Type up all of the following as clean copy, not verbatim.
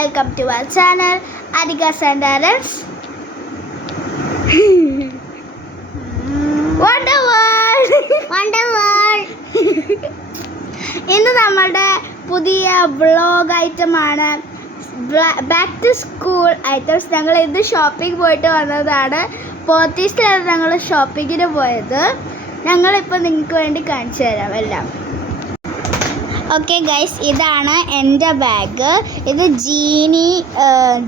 welcome to our channel Adikas and Arens Wonder World. ഇന്ന് നമ്മുടെ പുതിയ വ്ളോഗ് ഐറ്റമാണ് ബാക്ക് ടു സ്കൂൾ ഐറ്റംസ്. ഞങ്ങൾ ഇത് ഷോപ്പിംഗ് പോയിട്ട് വന്നതാണ്. പോത്തീസിലാണ് ഞങ്ങൾ ഷോപ്പിങ്ങിന് പോയത്. ഞങ്ങളിപ്പോൾ നിങ്ങൾക്ക് വേണ്ടി കാണിച്ചു തരാം എല്ലാം. ഓക്കെ ഗൈസ്, ഇതാണ് എൻ്റെ ബാഗ്. ഇത്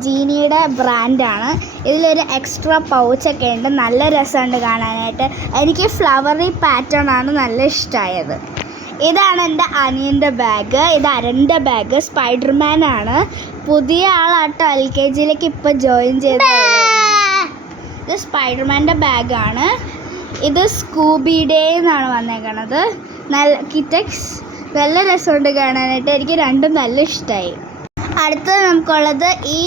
ജീനിയുടെ ബ്രാൻഡാണ്. ഇതിലൊരു എക്സ്ട്രാ പൗച്ചൊക്കെ ഉണ്ട്. നല്ല രസമുണ്ട് കാണാനായിട്ട്. എനിക്ക് ഫ്ലവറി പാറ്റേൺ ആണ് നല്ല ഇഷ്ടമായത്. ഇതാണ് എൻ്റെ അനിയൻ്റെ ബാഗ്. ഇത് അരൻ്റെ ബാഗ്. സ്പൈഡർമാൻ ആണ്. പുതിയ ആളാട്ടോ, LKG ഇപ്പോൾ ജോയിൻ ചെയ്തത്. ഇത് സ്പൈഡർമാൻ്റെ ബാഗാണ്. ഇത് സ്കൂബി ഡേ എന്നാണ് വന്നേക്കണത്. നല്ല കിറ്റക്സ്, നല്ല രസമുണ്ട് കാണാനായിട്ട്. എനിക്ക് രണ്ടും നല്ല ഇഷ്ടമായി. അടുത്തത് നമുക്കുള്ളത് ഈ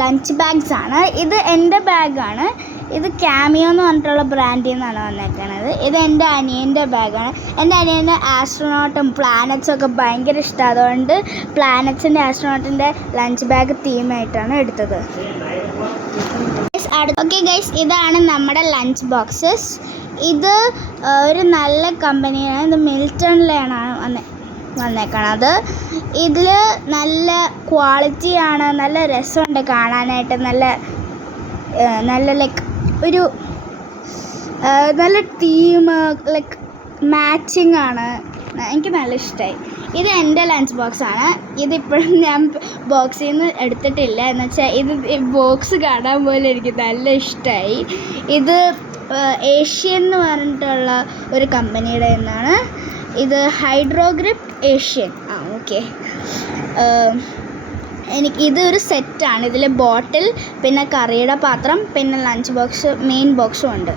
ലഞ്ച് ബാഗ്സ് ആണ്. ഇത് എൻ്റെ ബാഗാണ്. ഇത് കാമിയോ എന്ന് പറഞ്ഞിട്ടുള്ള ബ്രാൻഡിൽ നിന്നാണ് വന്നേക്കണത്. ഇത് എൻ്റെ അനിയൻ്റെ ബാഗാണ്. എൻ്റെ അനിയന് ആസ്ട്രോനോട്ടും പ്ലാനറ്റ്സും ഒക്കെ ഭയങ്കര ഇഷ്ടമാണ്. അതുകൊണ്ട് പ്ലാനറ്റ്സിൻ്റെ ആസ്ട്രോനോട്ടിൻ്റെ ലഞ്ച് ബാഗ് തീമായിട്ടാണ് എടുത്തത്. ഓക്കെ ഗൈസ്, ഇതാണ് നമ്മുടെ ലഞ്ച് ബോക്സസ്. ഇത് ഒരു നല്ല കമ്പനിയാണ്. ഇത് മിൽട്ടണിലാണ് വന്നേക്കണത്. ഇതിൽ നല്ല ക്വാളിറ്റിയാണ്. നല്ല രസമുണ്ട് കാണാനായിട്ട്. നല്ല ലൈക്ക് ഒരു നല്ല തീം, ലൈക്ക് മാച്ചിങ് ആണ്. എനിക്ക് നല്ല ഇഷ്ടമായി. ഇത് എൻ്റെ ലഞ്ച് ബോക്സാണ്. ഇതിപ്പോഴും ഞാൻ ബോക്സിൽ നിന്ന് എടുത്തിട്ടില്ല. എന്ന് വെച്ചാൽ ഇത് ബോക്സ് കാണാൻ പോലും എനിക്ക് നല്ല ഇഷ്ടമായി. ഇത് ഏഷ്യൻ എന്ന് പറഞ്ഞിട്ടുള്ള ഒരു കമ്പനിയുടെ നിന്നാണ്. ഇത് ഹൈഡ്രോഗ്രിപ്പ് ഏഷ്യൻ. ഓക്കെ. ഇതൊരു സെറ്റാണ്. ഇതിൽ ബോട്ടിൽ, പിന്നെ കറിയുടെ പാത്രം, പിന്നെ ലഞ്ച് ബോക്സ്, മെയിൻ ബോക്സും ഉണ്ട്.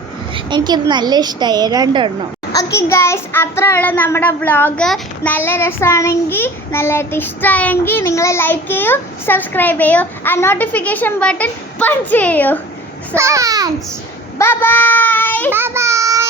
എനിക്കിത് നല്ല ഇഷ്ടമായി, രണ്ടെണ്ണം. ഓക്കെ ഗൈസ്, അത്രയുള്ള നമ്മുടെ വ്ളോഗ്. നല്ല രസമാണെങ്കിൽ, നല്ലതായിട്ട് ഇഷ്ടമായെങ്കിൽ നിങ്ങൾ ലൈക്ക് ചെയ്യൂ, സബ്സ്ക്രൈബ് ചെയ്യൂ, ആ നോട്ടിഫിക്കേഷൻ ബട്ടൺ പഞ്ച് ചെയ്യൂ. Bye bye.